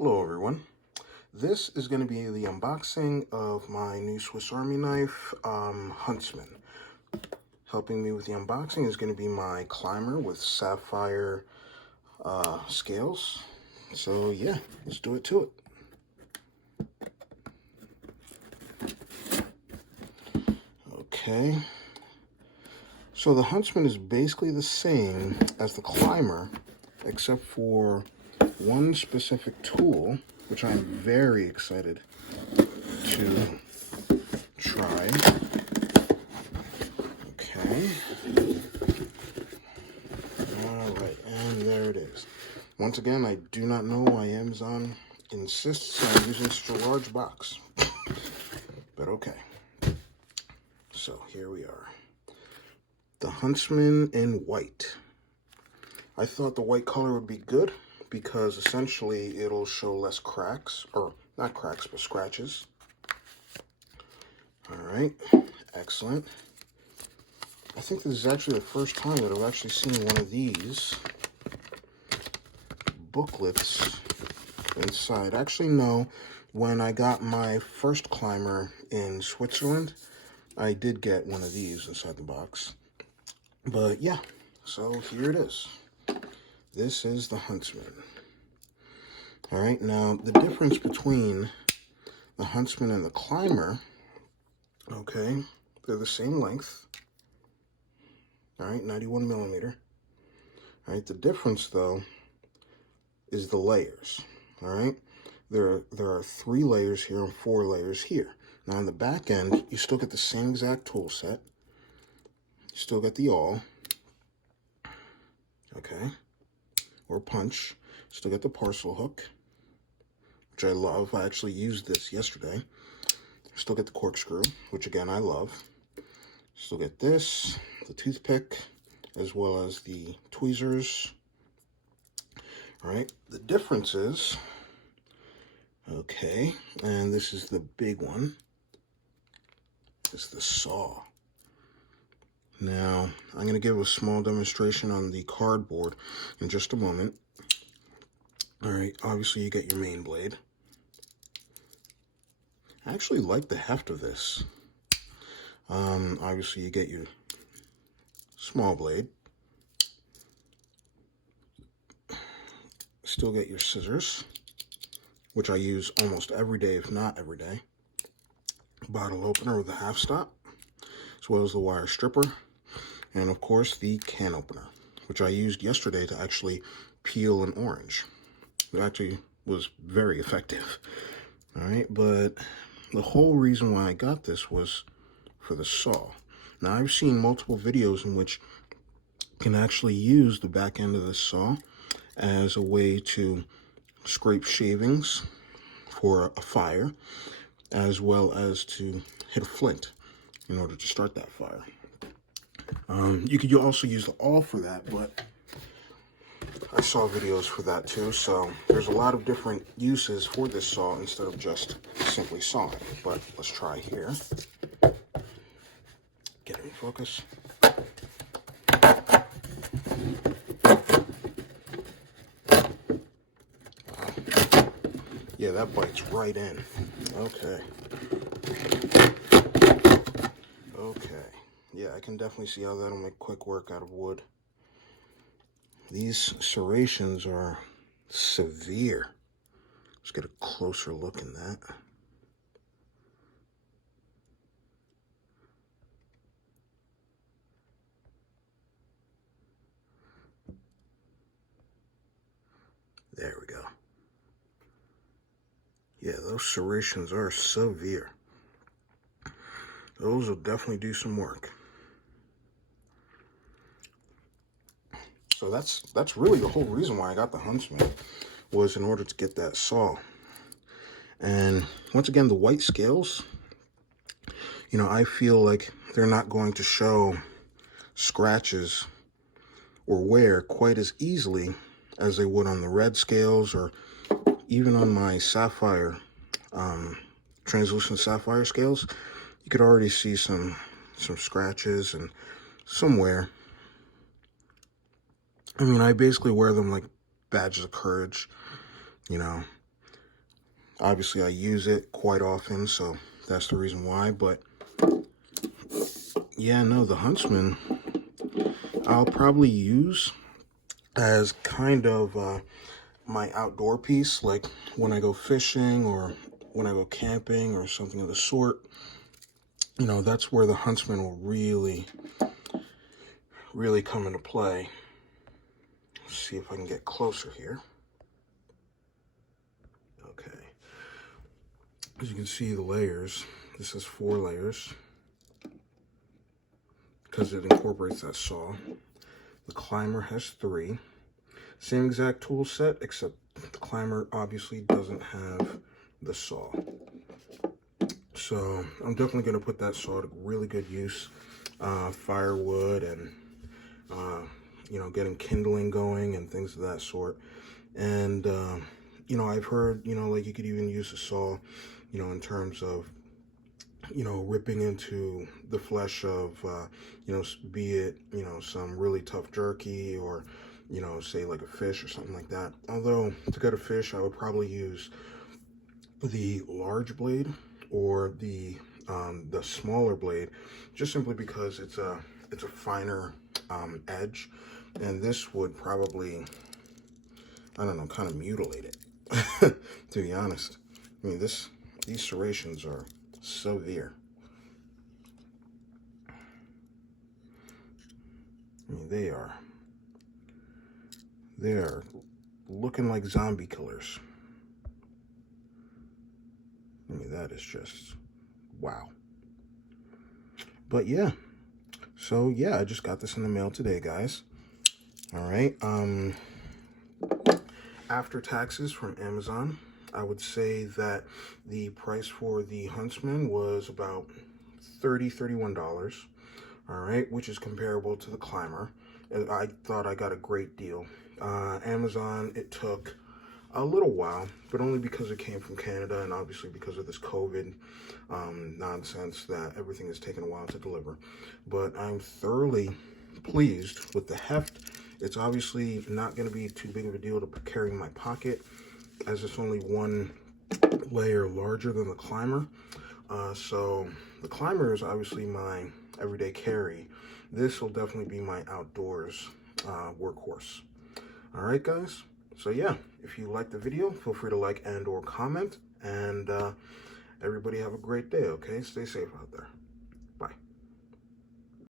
Hello everyone. This is going to be the unboxing of my new Swiss Army knife, Huntsman. Helping me with the unboxing is going to be my climber with sapphire scales. So yeah, let's do it to it. Okay. So the Huntsman is basically the same as the climber, except for one specific tool, which I'm very excited to try. Okay. Alright, and there it is. Once again, I do not know why Amazon insists on using such a large box. But okay. So here we are. The Huntsman in white. I thought the white color would be good because essentially it'll show less cracks, or not cracks, but scratches. Alright, excellent. I think this is actually the first time that I've actually seen one of these booklets inside. Actually, no. When I got my first climber in Switzerland, I did get one of these inside the box. But yeah, so here it is. This is the Huntsman. Alright, now the difference between the Huntsman and the climber, okay, they're the same length. Alright, 91 millimeter. Alright, the difference though is the layers. Alright, there are 3 layers here and 4 layers here. Now on the back end, you still get the same exact tool set. You still get the awl. Okay, or punch. Still get the parcel hook, which I love. I actually used this yesterday. Still get the corkscrew, which again I love. Still get this, the toothpick, as well as the tweezers. All right, the difference is, okay, and this is the big one, is the saw. Now, I'm going to give a small demonstration on the cardboard in just a moment. All right, obviously you get your main blade. I actually like the heft of this. Obviously you get your small blade. Still get your scissors, which I use almost every day, if not every day. Bottle opener with a half stop, as well as the wire stripper. And of course the can opener, which I used yesterday to actually peel an orange. It actually was very effective. All right, but the whole reason why I got this was for the saw. Now I've seen multiple videos in which you can actually use the back end of the saw as a way to scrape shavings for a fire, as well as to hit a flint in order to start that fire. You could also use the awl for that, but I saw videos for that too, so there's a lot of different uses for this saw instead of just simply sawing. But let's try here. Get it in focus. Wow. Yeah, that bites right in. Okay. Okay. Yeah, I can definitely see how that'll make quick work out of wood. These serrations are severe. Let's get a closer look in that. There we go. Yeah, those serrations are severe. Those will definitely do some work. So that's really the whole reason why I got the Huntsman, was in order to get that saw. And once again, the white scales, you know, I feel like they're not going to show scratches or wear quite as easily as they would on the red scales, or even on my sapphire, translucent sapphire scales. You could already see some scratches and some wear. I mean, I basically wear them like badges of courage, you know. Obviously, I use it quite often, so that's the reason why. But yeah, no, the Huntsman I'll probably use as kind of my outdoor piece, like when I go fishing or when I go camping or something of the sort. You know, that's where the Huntsman will really come into play. Let's see if I can get closer here. Okay. As you can see, the layers, this is 4 layers because it incorporates that saw. The climber has 3. Same exact tool set, except the climber obviously doesn't have the saw. So I'm definitely going to put that saw to really good use. Firewood and, you know, getting kindling going and things of that sort. And, you know, I've heard, you know, like you could even use a saw, you know, in terms of, you know, ripping into the flesh of, you know, be it, you know, some really tough jerky or, you know, say like a fish or something like that. Although to cut a fish, I would probably use the large blade or the smaller blade, just simply because it's a finer edge, and this would probably, I don't know, kind of mutilate it. To be honest, I mean, these serrations are severe. I mean, they are looking like zombie killers. I mean, that is just wow. But yeah, so yeah, I just got this in the mail today, guys. All right. After taxes from Amazon, I would say that the price for the Huntsman was about $31. All right, which is comparable to the climber. I thought I got a great deal. Amazon, it took a little while, but only because it came from Canada and obviously because of this COVID nonsense that everything is taking a while to deliver. But I'm thoroughly pleased with the heft. It's obviously not going to be too big of a deal to carry in my pocket, as it's only 1 layer larger than the climber. So the climber is obviously my everyday carry. This will definitely be my outdoors workhorse. All right, guys. So yeah, if you like the video, feel free to like and or comment. And everybody have a great day, okay? Stay safe out there.